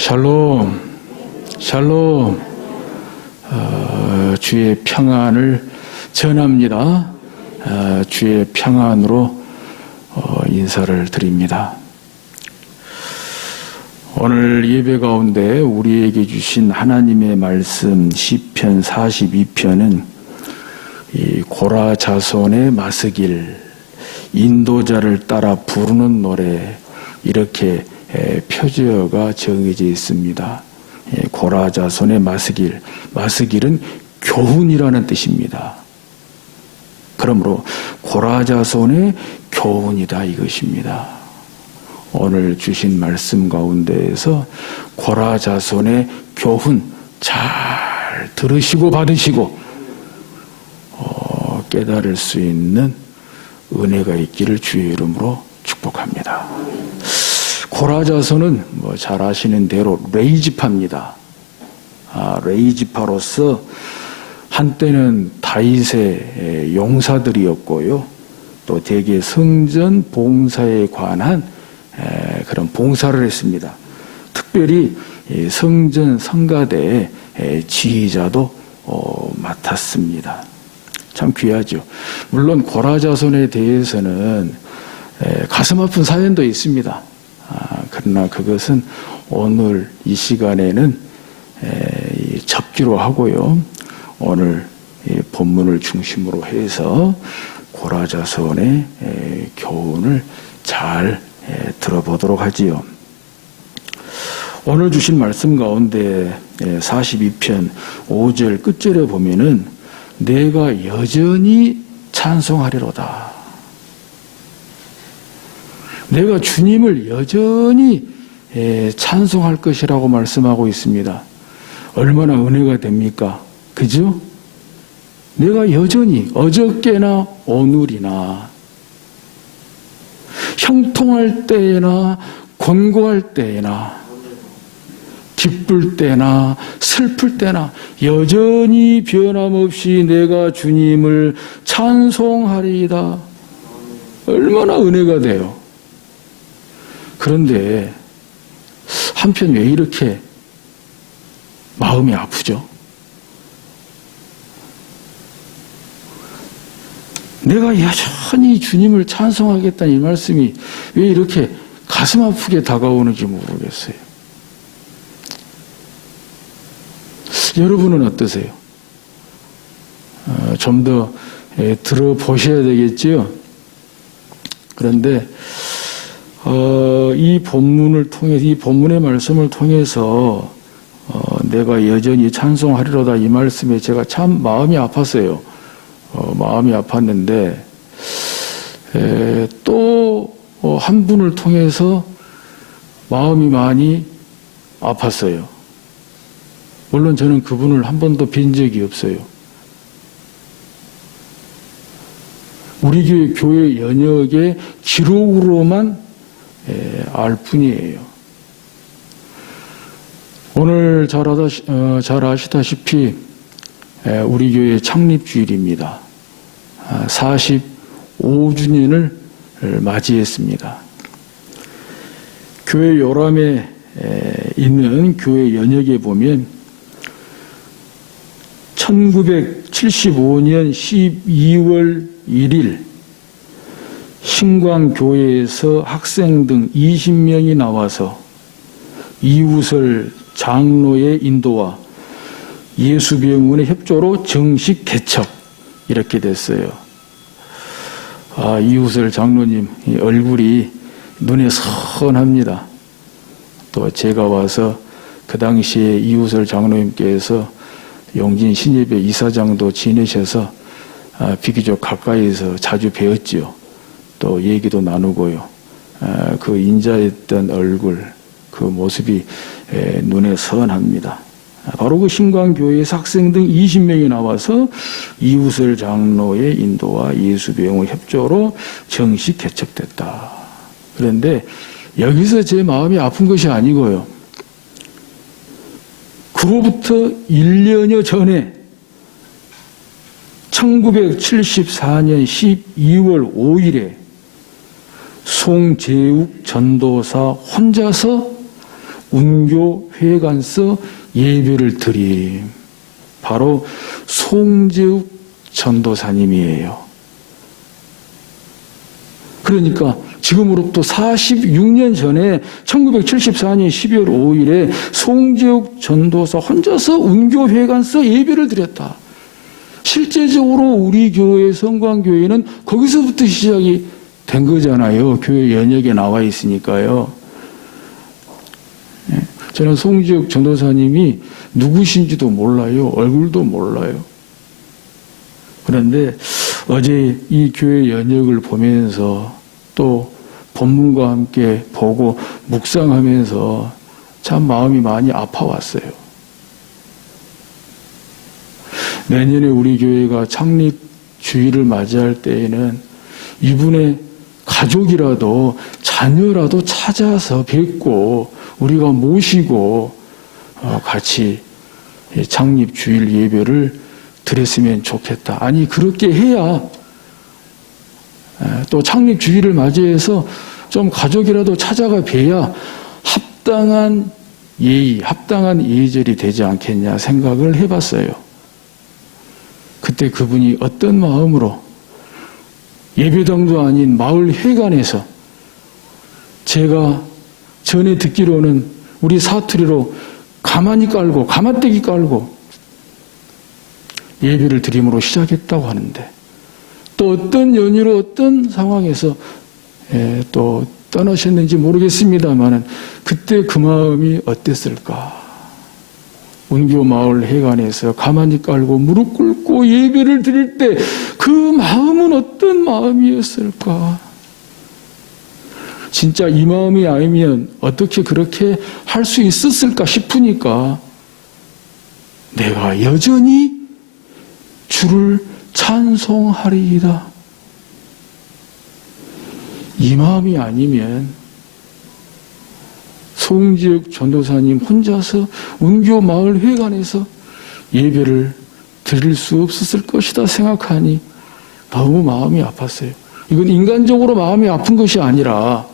샬롬, 샬롬. 주의 평안을 전합니다. 주의 평안으로 인사를 드립니다. 오늘 예배 가운데 우리에게 주신 하나님의 말씀 시편 42편은 이 고라 자손의 마스길, 인도자를 따라 부르는 노래, 이렇게 표제어가 정해져 있습니다. 고라 자손의 마스길, 마스길은 교훈이라는 뜻입니다. 그러므로 고라 자손의 교훈이다 이것입니다. 오늘 주신 말씀 가운데에서 고라 자손의 교훈 잘 들으시고 받으시고 깨달을 수 있는 은혜가 있기를 주의 이름으로 축복합니다. 고라 자손은 잘 아시는 대로 레이지파입니다. 레이지파로서 한때는 다윗의 용사들이었고요. 또 대개 성전 봉사에 관한 그런 봉사를 했습니다. 특별히 성전 성가대의 지휘자도 맡았습니다. 참 귀하죠. 물론 고라 자손에 대해서는 가슴 아픈 사연도 있습니다. 그러나 그것은 오늘 이 시간에는 접기로 하고요. 오늘 본문을 중심으로 해서 고라 자손의 교훈을 잘 들어보도록 하지요. 오늘 주신 말씀 가운데 42편 5절 끝절에 보면은 내가 여전히 찬송하리로다. 내가 주님을 여전히 찬송할 것이라고 말씀하고 있습니다. 얼마나 은혜가 됩니까? 그죠? 내가 여전히 어저께나 오늘이나 형통할 때나 권고할 때나 기쁠 때나 슬플 때나 여전히 변함없이 내가 주님을 찬송하리이다. 얼마나 은혜가 돼요. 그런데 한편 왜 이렇게 마음이 아프죠? 내가 여전히 주님을 찬송하겠다는 이 말씀이 왜 이렇게 가슴 아프게 다가오는지 모르겠어요. 여러분은 어떠세요? 좀 더 들어보셔야 되겠지요? 그런데 이 본문을 통해서, 이 본문의 말씀을 통해서 내가 여전히 찬송하리로다 이 말씀에 제가 참 마음이 아팠어요. 마음이 아팠는데 또 한 분을 통해서 마음이 많이 아팠어요. 물론 저는 그분을 한 번도 뵌 적이 없어요. 우리 교회 연역의 기록으로만 알 뿐이에요. 오늘 잘 아시다시피 우리 교회 창립주일입니다. 45주년을 맞이했습니다. 교회 요람에 있는 교회 연역에 보면 1975년 12월 1일 신광교회에서 학생 등 20명이 나와서 이우설 장로의 인도와 예수병원의 협조로 정식 개척 이렇게 됐어요. 이우설 장로님 얼굴이 눈에 선합니다. 또 제가 와서 그 당시에 이우설 장로님께서 용진 신예배 이사장도 지내셔서 비교적 가까이서 자주 뵈었지요. 또 얘기도 나누고요. 그 인자했던 얼굴, 그 모습이 눈에 선합니다. 바로 그 신광교회에서 학생 등 20명이 나와서 이우설 장로의 인도와 예수병원 협조로 정식 개척됐다. 그런데 여기서 제 마음이 아픈 것이 아니고요. 그로부터 1년여 전에 1974년 12월 5일에 송재욱 전도사 혼자서 운교 회관서 예배를 드림. 바로 송재욱 전도사님이에요. 그러니까 지금으로부터 46년 전에 1974년 12월 5일에 송재욱 전도사 혼자서 운교회관서 예배를 드렸다. 실제적으로 우리 교회 성광교회는 거기서부터 시작이 된 거잖아요. 교회 연역에 나와 있으니까요. 저는 송재욱 전도사님이 누구신지도 몰라요. 얼굴도 몰라요. 그런데 어제 이 교회 연역을 보면서 또 본문과 함께 보고 묵상하면서 참 마음이 많이 아파왔어요. 내년에 우리 교회가 창립 주일을 맞이할 때에는 이분의 가족이라도 자녀라도 찾아서 뵙고 우리가 모시고 같이 창립 주일 예배를 드렸으면 좋겠다. 아니 그렇게 해야 또 창립 주일을 맞이해서 좀 가족이라도 찾아가 뵈야 합당한 예의, 합당한 예절이 되지 않겠냐 생각을 해봤어요. 그때 그분이 어떤 마음으로 예배당도 아닌 마을 회관에서 제가 전에 듣기로는 우리 사투리로 가마니 깔고 가마떼기 깔고 예배를 드림으로 시작했다고 하는데 또 어떤 연유로 어떤 상황에서 또 떠나셨는지 모르겠습니다만 그때 그 마음이 어땠을까? 운교 마을 회관에서 가만히 깔고 무릎 꿇고 예배를 드릴 때 그 마음은 어떤 마음이었을까? 진짜 이 마음이 아니면 어떻게 그렇게 할 수 있었을까 싶으니까 내가 여전히 주를 찬송하리이다. 이 마음이 아니면 송재욱 전도사님 혼자서 운교 마을 회관에서 예배를 드릴 수 없었을 것이다 생각하니 너무 마음이 아팠어요. 이건 인간적으로 마음이 아픈 것이 아니라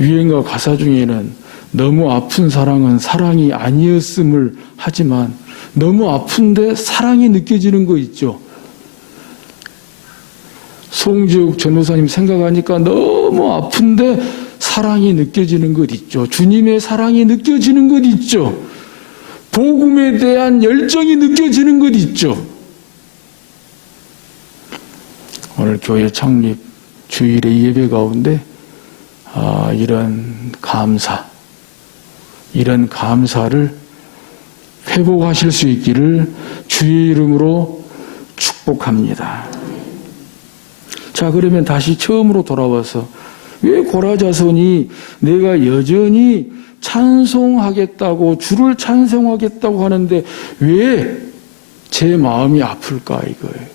유행가 가사 중에는 너무 아픈 사랑은 사랑이 아니었음을 하지만 너무 아픈데 사랑이 느껴지는 거 있죠. 송재욱 전도사님 생각하니까 너무 아픈데 사랑이 느껴지는 것 있죠. 주님의 사랑이 느껴지는 것 있죠. 복음에 대한 열정이 느껴지는 것 있죠. 오늘 교회 창립 주일의 예배 가운데 이런 감사, 이런 감사를 회복하실 수 있기를 주의 이름으로 축복합니다. 자, 그러면 다시 처음으로 돌아와서 왜 고라자손이 내가 여전히 찬송하겠다고 주를 찬송하겠다고 하는데 왜 제 마음이 아플까 이거예요.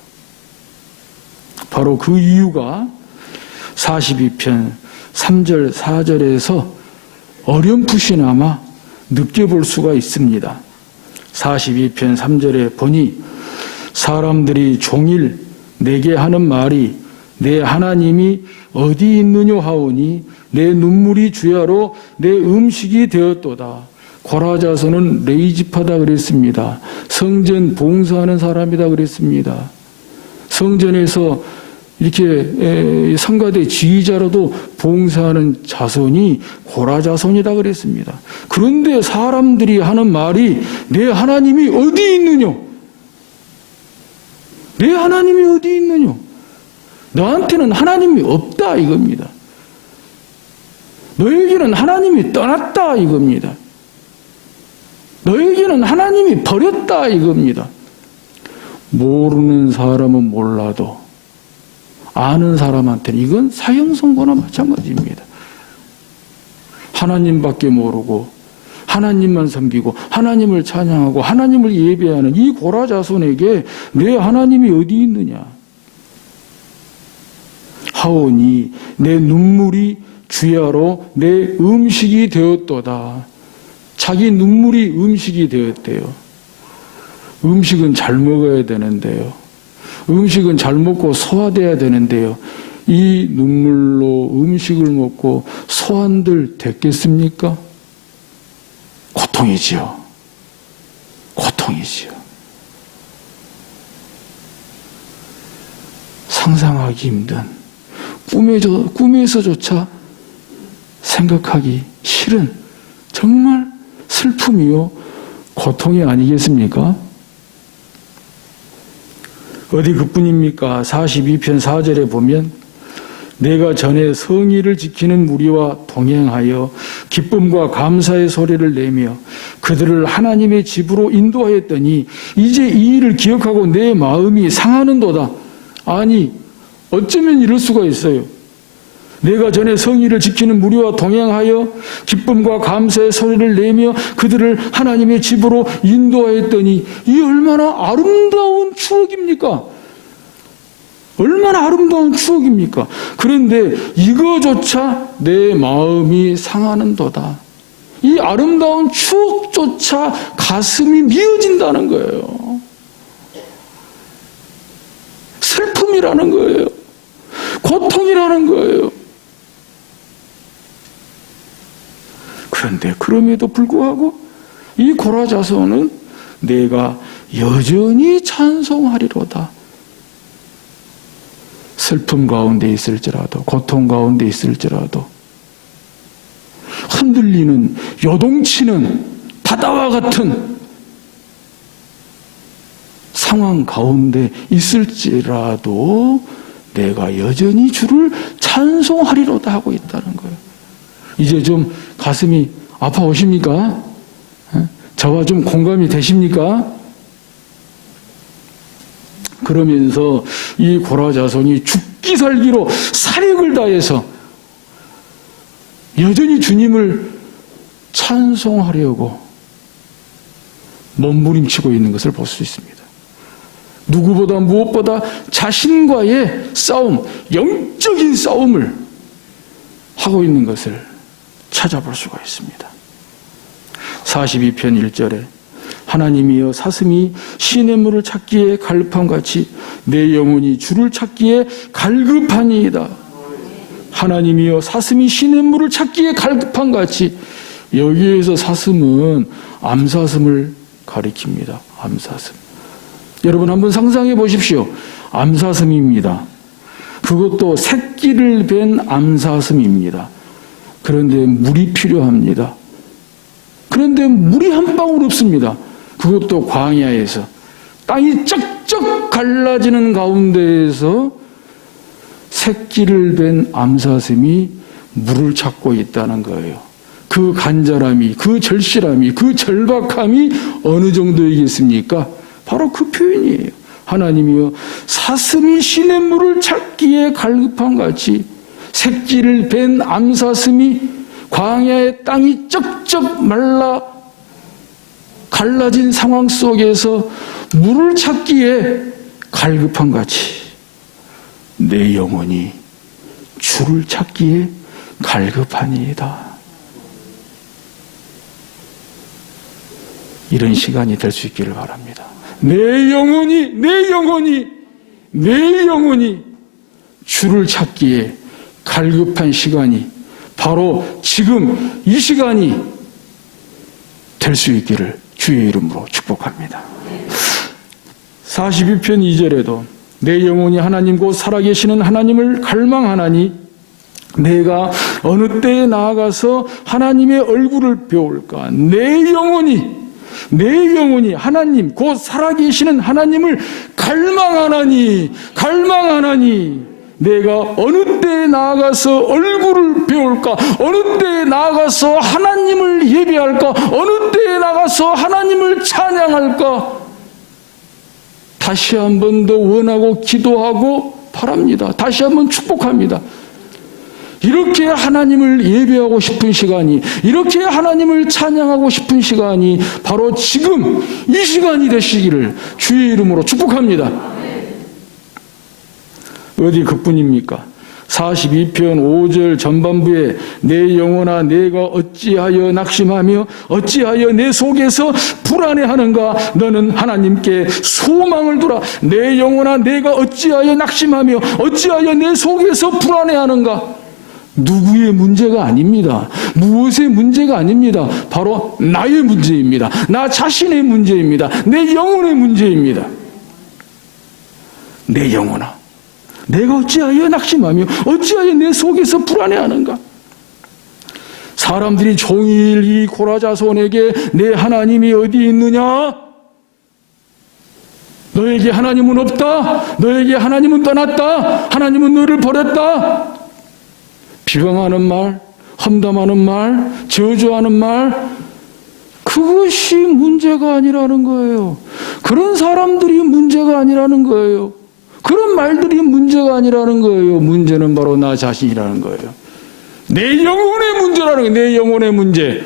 바로 그 이유가 42편 3절 4절에서 어렴풋이나마 느껴볼 수가 있습니다. 42편 3절에 보니 사람들이 종일 내게 하는 말이 내 하나님이 어디 있느냐 하오니 내 눈물이 주야로 내 음식이 되었도다. 고라자손은 레이집하다 그랬습니다. 성전 봉사하는 사람이다 그랬습니다. 성전에서 이렇게 성가대 지휘자로도 봉사하는 자손이 고라자손이다 그랬습니다. 그런데 사람들이 하는 말이 내 하나님이 어디 있느냐? 내 하나님이 어디 있느냐? 너한테는 하나님이 없다 이겁니다. 너에게는 하나님이 떠났다 이겁니다. 너에게는 하나님이 버렸다 이겁니다. 모르는 사람은 몰라도 아는 사람한테는 이건 사형선고나 마찬가지입니다. 하나님밖에 모르고 하나님만 섬기고 하나님을 찬양하고 하나님을 예배하는 이 고라자손에게 내 하나님이 어디 있느냐? 하오니 내 눈물이 주야로 내 음식이 되었도다. 자기 눈물이 음식이 되었대요. 음식은 잘 먹어야 되는데요. 음식은 잘 먹고 소화돼야 되는데요. 이 눈물로 음식을 먹고 소환들 됐겠습니까? 고통이지요. 고통이지요. 상상하기 힘든, 꿈에서조차 생각하기 싫은 정말 슬픔이요 고통이 아니겠습니까? 어디 그뿐입니까? 42편 4절에 보면 내가 전에 성의를 지키는 무리와 동행하여 기쁨과 감사의 소리를 내며 그들을 하나님의 집으로 인도하였더니 이제 이 일을 기억하고 내 마음이 상하는도다. 아니, 어쩌면 이럴 수가 있어요. 내가 전에 성의를 지키는 무리와 동행하여 기쁨과 감사의 소리를 내며 그들을 하나님의 집으로 인도하였더니 이 얼마나 아름다운 추억입니까? 얼마나 아름다운 추억입니까? 그런데 이거조차 내 마음이 상하는도다. 이 아름다운 추억조차 가슴이 미어진다는 거예요. 슬픔이라는 거예요. 고통이라는 거예요. 그런데 그럼에도 불구하고 이 고라자손은 내가 여전히 찬송하리로다. 슬픔 가운데 있을지라도, 고통 가운데 있을지라도, 흔들리는, 요동치는 바다와 같은 상황 가운데 있을지라도 내가 여전히 주를 찬송하리로다 하고 있다는 거예요. 이제 좀 가슴이 아파오십니까? 저와 좀 공감이 되십니까? 그러면서 이 고라자손이 죽기 살기로 사력을 다해서 여전히 주님을 찬송하려고 몸부림치고 있는 것을 볼 수 있습니다. 누구보다 무엇보다 자신과의 싸움, 영적인 싸움을 하고 있는 것을 찾아볼 수가 있습니다. 42편 1절에 하나님이여 사슴이 시냇물을 찾기에 갈급함같이 내 영혼이 주를 찾기에 갈급하니이다. 하나님이여 사슴이 시냇물을 찾기에 갈급함같이, 여기에서 사슴은 암사슴을 가리킵니다. 암사슴. 여러분 한번 상상해 보십시오. 암사슴입니다. 그것도 새끼를 뵌 암사슴입니다. 그런데 물이 필요합니다. 그런데 물이 한 방울 없습니다. 그것도 광야에서 땅이 쩍쩍 갈라지는 가운데에서 새끼를 뵌 암사슴이 물을 찾고 있다는 거예요. 그 간절함이, 그 절실함이, 그 절박함이 어느 정도이겠습니까? 바로 그 표현이에요. 하나님이여 사슴이 시냇물을 찾기에 갈급함같이 새끼를 뵌 암사슴이 광야의 땅이 쩍쩍 말라 갈라진 상황 속에서 물을 찾기에 갈급함같이 내 영혼이 주를 찾기에 갈급하니이다. 이런 시간이 될 수 있기를 바랍니다. 내 영혼이 주를 찾기에 갈급한 시간이 바로 지금 이 시간이 될 수 있기를 주의 이름으로 축복합니다. 42편 2절에도 내 영혼이 하나님 곧 살아계시는 하나님을 갈망하나니 내가 어느 때에 나아가서 하나님의 얼굴을 배울까. 내 영혼이 하나님 곧 살아계시는 하나님을 갈망하나니 내가 어느 때에 나아가서 얼굴을 배울까? 어느 때에 나아가서 하나님을 예배할까? 어느 때에 나가서 하나님을 찬양할까? 다시 한 번 더 원하고 기도하고 바랍니다. 다시 한 번 축복합니다. 이렇게 하나님을 예배하고 싶은 시간이, 이렇게 하나님을 찬양하고 싶은 시간이 바로 지금 이 시간이 되시기를 주의 이름으로 축복합니다. 어디 그뿐입니까? 42편 5절 전반부에 내 영혼아 내가 어찌하여 낙심하며 어찌하여 내 속에서 불안해하는가 너는 하나님께 소망을 두라. 내 영혼아 내가 어찌하여 낙심하며 어찌하여 내 속에서 불안해하는가. 누구의 문제가 아닙니다. 무엇의 문제가 아닙니다. 바로 나의 문제입니다. 나 자신의 문제입니다. 내 영혼의 문제입니다. 내 영혼아 내가 어찌하여 낙심하며 어찌하여 내 속에서 불안해하는가. 사람들이 종일 이 고라자손에게 내 하나님이 어디 있느냐? 너에게 하나님은 없다. 너에게 하나님은 떠났다. 하나님은 너를 버렸다. 비방하는 말, 험담하는 말, 저주하는 말, 그것이 문제가 아니라는 거예요. 그런 사람들이 문제가 아니라는 거예요. 그런 말들이 문제가 아니라는 거예요. 문제는 바로 나 자신이라는 거예요. 내 영혼의 문제라는 거예요. 내 영혼의 문제.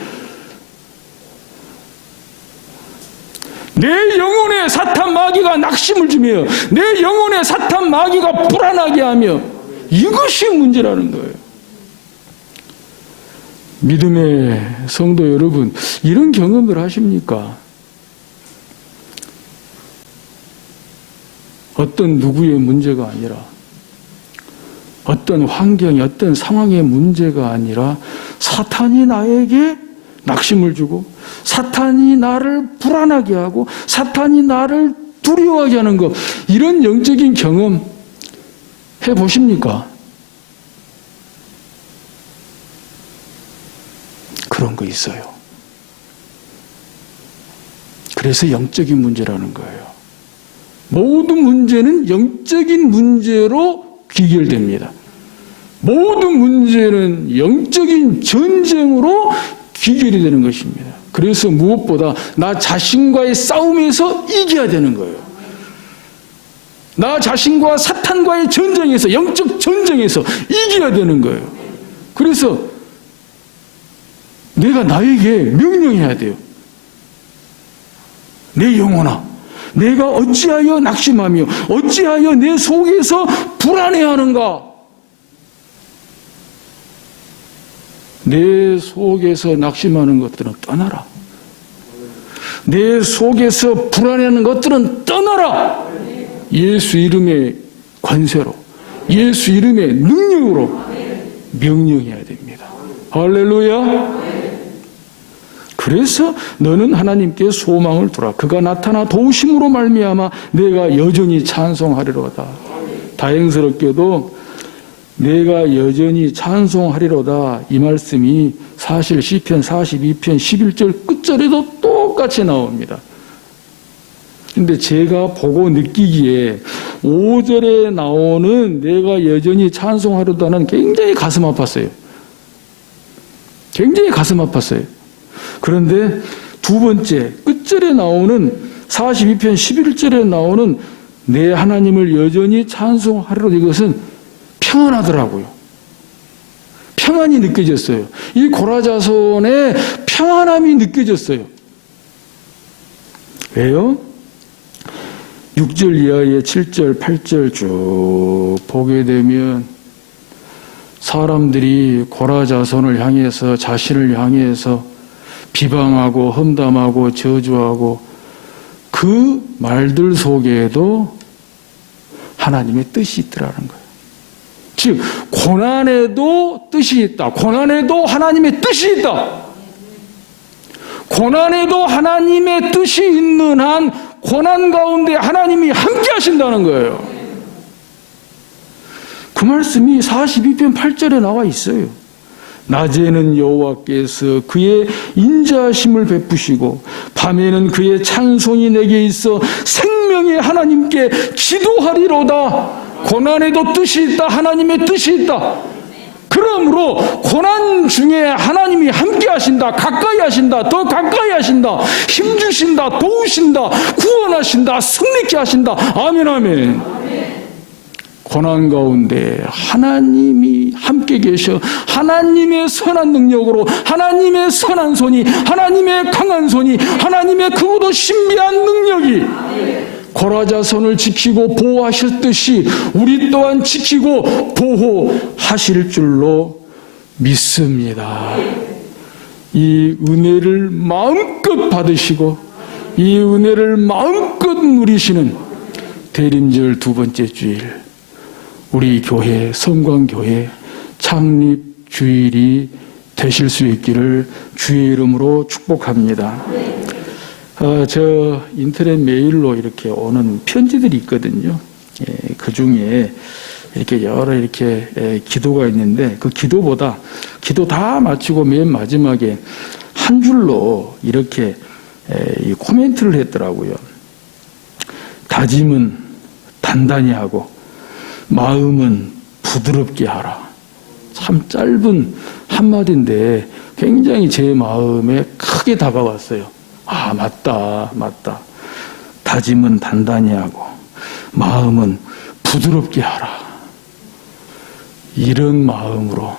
내 영혼에 사탄 마귀가 낙심을 주며 내 영혼에 사탄 마귀가 불안하게 하며 이것이 문제라는 거예요. 믿음의 성도 여러분, 이런 경험을 하십니까? 어떤 누구의 문제가 아니라 어떤 환경이 어떤 상황의 문제가 아니라 사탄이 나에게 낙심을 주고 사탄이 나를 불안하게 하고 사탄이 나를 두려워하게 하는 것, 이런 영적인 경험 해보십니까? 그런 거 있어요. 그래서 영적인 문제라는 거예요. 모든 문제는 영적인 문제로 귀결됩니다. 모든 문제는 영적인 전쟁으로 귀결이 되는 것입니다. 그래서 무엇보다 나 자신과의 싸움에서 이겨야 되는 거예요. 나 자신과 사탄과의 전쟁에서, 영적 전쟁에서 이겨야 되는 거예요. 그래서 내가 나에게 명령해야 돼요. 내 영혼아, 내가 어찌하여 낙심하며 어찌하여 내 속에서 불안해하는가? 내 속에서 낙심하는 것들은 떠나라. 내 속에서 불안해하는 것들은 떠나라. 예수 이름의 권세로, 예수 이름의 능력으로 명령해야 됩니다. 할렐루야. 그래서 너는 하나님께 소망을 두라. 그가 나타나 도우심으로 말미암아 내가 여전히 찬송하리로다. 다행스럽게도 내가 여전히 찬송하리로다, 이 말씀이 사실 시편 42편 11절 끝절에도 똑같이 나옵니다. 근데 제가 보고 느끼기에 5절에 나오는 내가 여전히 찬송하리로다는 굉장히 가슴 아팠어요. 굉장히 가슴 아팠어요. 그런데 두 번째 끝절에 나오는 42편 11절에 나오는 내 하나님을 여전히 찬송하리로다, 이것은 평안하더라고요. 평안이 느껴졌어요. 이 고라자손의 평안함이 느껴졌어요. 왜요? 6절 이하의 7절, 8절 쭉 보게 되면 사람들이 고라자손을 향해서, 자신을 향해서 비방하고 험담하고 저주하고 그 말들 속에도 하나님의 뜻이 있더라는 거예요. 즉 고난에도 뜻이 있다. 고난에도 하나님의 뜻이 있다. 고난에도 하나님의 뜻이 있는 한 고난 가운데 하나님이 함께 하신다는 거예요. 그 말씀이 42편 8절에 나와 있어요. 낮에는 여호와께서 그의 인자하심을 베푸시고 밤에는 그의 찬송이 내게 있어 생명의 하나님께 기도하리로다. 고난에도 뜻이 있다. 하나님의 뜻이 있다. 그러므로 고난 중에 하나님이 함께 하신다. 가까이 하신다. 더 가까이 하신다. 힘주신다. 도우신다. 구원하신다. 승리케 하신다. 아멘, 아멘. 고난 가운데 하나님이 함께 계셔 하나님의 선한 능력으로, 하나님의 선한 손이, 하나님의 강한 손이, 하나님의 크고도 신비한 능력이 고라자손을 지키고 보호하셨듯이 우리 또한 지키고 보호하실 줄로 믿습니다. 이 은혜를 마음껏 받으시고 이 은혜를 마음껏 누리시는 대림절 두 번째 주일, 우리 교회 성광교회 창립 주일이 되실 수 있기를 주의 이름으로 축복합니다. 저 인터넷 메일로 이렇게 오는 편지들이 있거든요. 그 중에 이렇게 여러 이렇게 기도가 있는데 그 기도보다 기도 다 마치고 맨 마지막에 한 줄로 이렇게 코멘트를 했더라고요. 다짐은 단단히 하고 마음은 부드럽게 하라. 참 짧은 한마디인데 굉장히 제 마음에 크게 다가왔어요. 아, 맞다. 다짐은 단단히 하고 마음은 부드럽게 하라. 이런 마음으로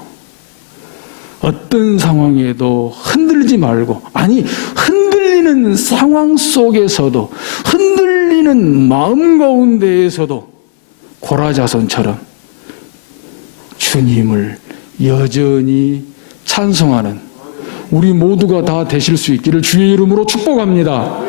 어떤 상황에도 흔들지 말고, 아니 흔들리는 상황 속에서도, 흔들리는 마음 가운데에서도 고라자손처럼 주님을 여전히 찬송하는 우리 모두가 다 되실 수 있기를 주의 이름으로 축복합니다.